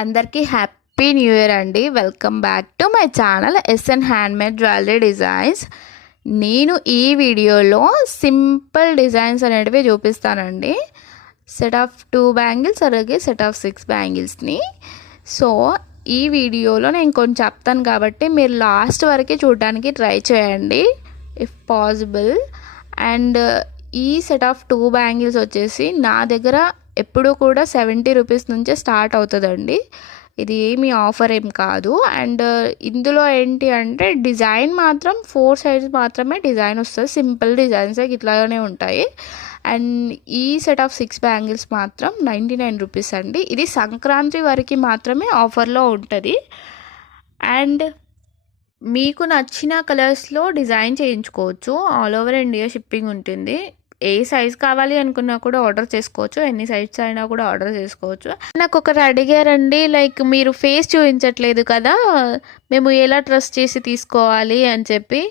అందరికీ happy new year అండి. Welcome back to my channel SN handmade jewellery designs. నేను ఈ వీడియోలో సింపుల్ డిజైన్స్ అనేటివి చూపిస్తానండి. సెట్ ఆఫ్ 2 బ్యాంగిల్స్ అలాగే సెట్ ఆఫ్ 6 బ్యాంగిల్స్ని. సో ఈ వీడియోలో నేను కొంచెం చెప్తాను కాబట్టి మీరు లాస్ట్ వరకు చూడడానికి ట్రై చేయండి ఇఫ్ పాసిబుల్. అండ్ ఈ సెట్ ఆఫ్ 2 బ్యాంగిల్స్ వచ్చేసి నా దగ్గర ఎప్పుడు కూడా 70 రూపీస్ నుంచే స్టార్ట్ అవుతుందండి. ఇది ఏమి ఆఫర్ ఏం కాదు. అండ్ ఇందులో ఏంటి అంటే డిజైన్ మాత్రం 4 సైడ్స్ మాత్రమే డిజైన్ వస్తుంది. సింపుల్ డిజైన్స్ ఇట్లానే ఉంటాయి. అండ్ ఈ సెట్ ఆఫ్ 6 బ్యాంగిల్స్ మాత్రం 99 రూపీస్ అండి. ఇది సంక్రాంతి వరకు మాత్రమే ఆఫర్లో ఉంటుంది. అండ్ మీకు నచ్చిన కలర్స్లో డిజైన్ చేయించుకోవచ్చు. ఆల్ ఓవర్ ఇండియా షిప్పింగ్ ఉంటుంది. ఏ సైజ్ కావాలి అనుకున్నా కూడా ఆర్డర్ చేసుకోవచ్చు. ఎన్ని సైజ్ అయినా కూడా ఆర్డర్ చేసుకోవచ్చు. నాకు ఒకరు అడిగారండి, లైక్ మీరు ఫేస్ చూపించట్లేదు కదా, మేము ఎలా ట్రస్ట్ చేసి తీసుకోవాలి అని చెప్పి.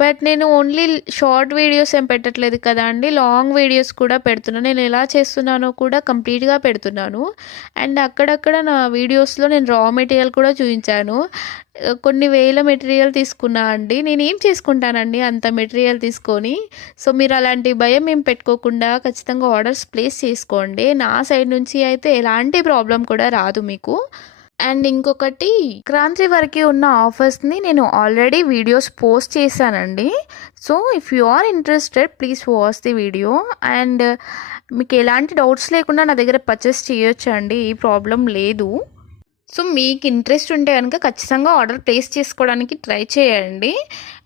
బట్ నేను ఓన్లీ షార్ట్ వీడియోస్ ఏం పెట్టట్లేదు కదా అండి, లాంగ్ వీడియోస్ కూడా పెడుతున్నాను. నేను ఎలా చేస్తున్నానో కూడా కంప్లీట్గా పెడుతున్నాను. అండ్ అక్కడక్కడ నా వీడియోస్లో నేను రా మెటీరియల్ కూడా చూపించాను. కొన్ని వేల మెటీరియల్ తీసుకున్నా అండి. నేను ఏం చేసుకుంటానండి అంత మెటీరియల్ తీసుకొని. సో మీరు అలాంటి భయం ఏం పెట్టుకోకుండా ఖచ్చితంగా ఆర్డర్స్ ప్లేస్ చేసుకోండి. నా సైడ్ నుంచి అయితే ఎలాంటి ప్రాబ్లం కూడా రాదు మీకు. అండ్ ఇంకొకటి, సంక్రాంతి వరకు ఉన్న ఆఫర్స్ని నేను ఆల్రెడీ వీడియోస్ పోస్ట్ చేశానండి. So if you are interested please watch the video. And మీకు ఎలాంటి డౌట్స్ లేకుండా నా దగ్గర పర్చేస్ చేయొచ్చు అండి, ఈ ప్రాబ్లం లేదు. సో మీకు ఇంట్రెస్ట్ ఉంటే కనుక ఖచ్చితంగా ఆర్డర్ ప్లేస్ చేసుకోవడానికి ట్రై చేయండి.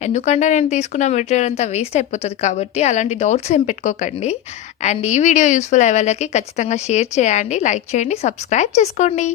ఎందుకంటే నేను తీసుకున్న మెటీరియల్ అంతా వేస్ట్ అయిపోతుంది కాబట్టి అలాంటి డౌట్స్ ఏం పెట్టుకోకండి. అండ్ ఈ వీడియో యూస్ఫుల్ అయ్యే వాళ్ళకి ఖచ్చితంగా షేర్ చేయండి, లైక్ చేయండి, సబ్స్క్రైబ్ చేసుకోండి.